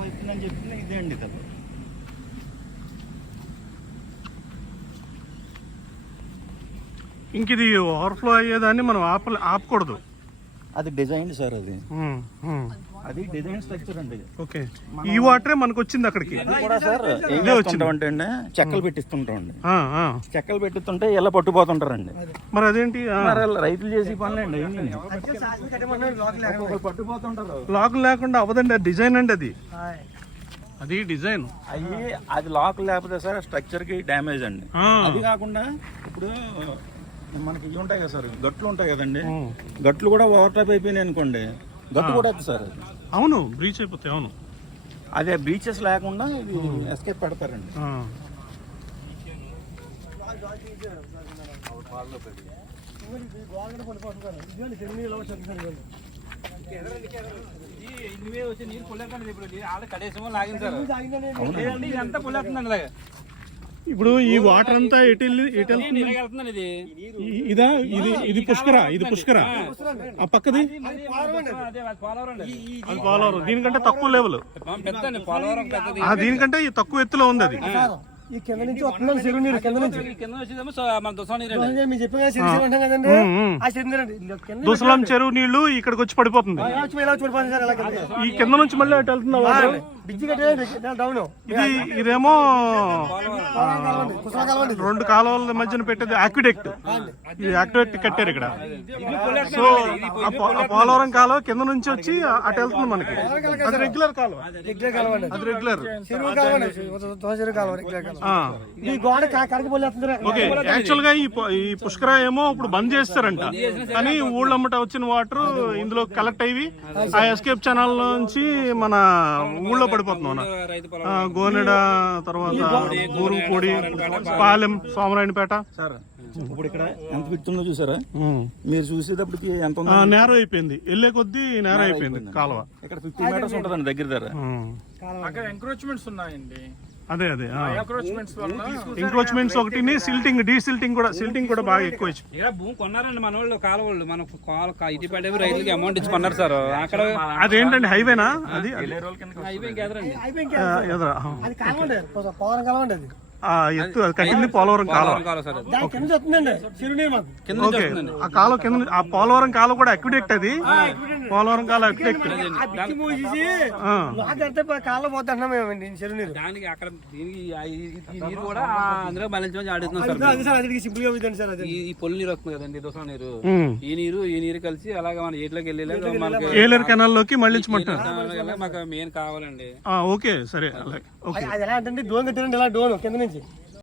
అయిపోయిందని చెప్పి ఇదే అండి కదా. ఇంక ఇది ఓవర్ఫ్లో అయ్యేదాన్ని మనం ఆపకూడదు. అది డిజైన్ సార్, అది డిజైన్ స్ట్రక్చర్ అండి. ఓకే, ఈ వాటరే మనకు వచ్చింది అక్కడికి కూడా సార్. ఏం చేస్తుంటామంటే అండి, చెక్కలు పెట్టిస్తుంటామండి. చెక్కలు పెట్టిస్తుంటే ఇలా పట్టుపోతుంటారండి. మరి అదేంటి రైతులు చేసి పనులండి, పట్టుపోతుంటారు. లాక్ లేకుండా అవ్వదండి, అది డిజైన్ అండి. అది డిజైన్ అది లాక్ లేకపోతే సార్ స్ట్రక్చర్ కి డ్యామేజ్ అండి. అది కాకుండా ఇప్పుడు మనకి ఇవి ఉంటాయి కదా సార్, గట్లు ఉంటాయి కదండి, గట్లు కూడా ఓవర్ టాప్ అయిపోయినాయి అనుకోండి, గట్టు కూడా అది సార్. అవును, బ్రీచ్ అయిపోతాయి. అవును, అదే బ్రీచెస్ లేకుండా ఇది ఎస్కేప్ పెడతారండి. ఇప్పుడు ఈ వాటర్ అంతా ఇదా, ఇది పుష్కర, ఆ పక్కది అది పోలవరం. దీనికంటే తక్కువ లెవెల్, దీనికంటే తక్కువ ఎత్తులో ఉంది అది. ఈ కింద నుంచి వస్తున్నాను చెరువు నీరు, కింద నుంచి దుసలం చెరువు నీళ్లు ఇక్కడికి వచ్చి పడిపోతుంది. ఈ కింద నుంచి మళ్ళీ అటు వెళ్తుంది. ఇదేమో 2 కాలువల మధ్యన పెట్టేది ఆక్విడెక్ట్. ఈ ఆక్విడెక్ట్ కట్టారు ఇక్కడ. సో ఆ పోలవరం కాలువ కింద నుంచి వచ్చి అటు వెళ్తుంది మనకి. అది రెగ్యులర్ కాలువ, అది రెగ్యులర్. ఓకే, యాక్చువల్ గా ఈ పుష్కర ఏమో ఇప్పుడు బంద్ చేస్తారంట, కానీ ఊళ్ళమ్మట వచ్చిన వాటర్ ఇందులో కలెక్ట్ అయ్యి ఆ ఎస్కేప్ ఛానల్ నుంచి మన ఊళ్ళో పడిపోతున్నాం. గోనెడ, తర్వాత గూరుపూడి, పాలెం, సోమరాయణపేట. సార్ ఇప్పుడు ఇక్కడ ఎంత పెడుతుందో చూసారా మీరు? చూసేటప్పటికి ఎంత నేరం అయిపోయింది, వెళ్ళే కొద్దీ నేరం అయిపోయింది కాలువ. ఇక్కడ 50 మీటర్స్ ఉంటుందండి దగ్గర దగ్గర. అక్కడ ఎంక్రోచ్మెంట్స్ ఉన్నాయండి. అదే ఎంక్రోచ్మెంట్స్ ఒకటి, సిల్టింగ్, డీసిల్టింగ్ కూడా, సిల్టింగ్ కూడా బాగా ఎక్కువ. భూమి కొన్నారండి మన వాళ్ళు, కాలువళ్ళు మన ఇటు పడే రైతులకి అమౌంట్ ఇచ్చి కొన్నారు సార్. అక్కడ అదేంటండి హైవేనా? అది హైవే ఎదురండి, ఎదురా ఎత్తు అది కట్టింది పోలవరం కాలువ. ఓకే, ఆ కాలువ కింద, ఆ పోలవరం కాలువ కూడా అక్విడెక్ట్. అది పోలవరం కాలువ అక్విడెక్ట్. దానికి అక్కడ నీరు కూడా అందులో మళ్ళీ ఆడుతున్నాం సార్. ఈ పొల్లి నీరు వస్తుంది కదండి, దోస నీరు, ఈ నీరు కలిసి అలాగే మన ఏట్లోకి వెళ్ళేలాగా మనకి ఏలేరు కెనాల్ లోకి మళ్ళించమంటారు. మాకు మెయిన్ కావాలండి. ఓకే, సరే. అది ఎలా అంటే డోన్ కట్టారండి, ఇలా డోన్ కింద నుంచి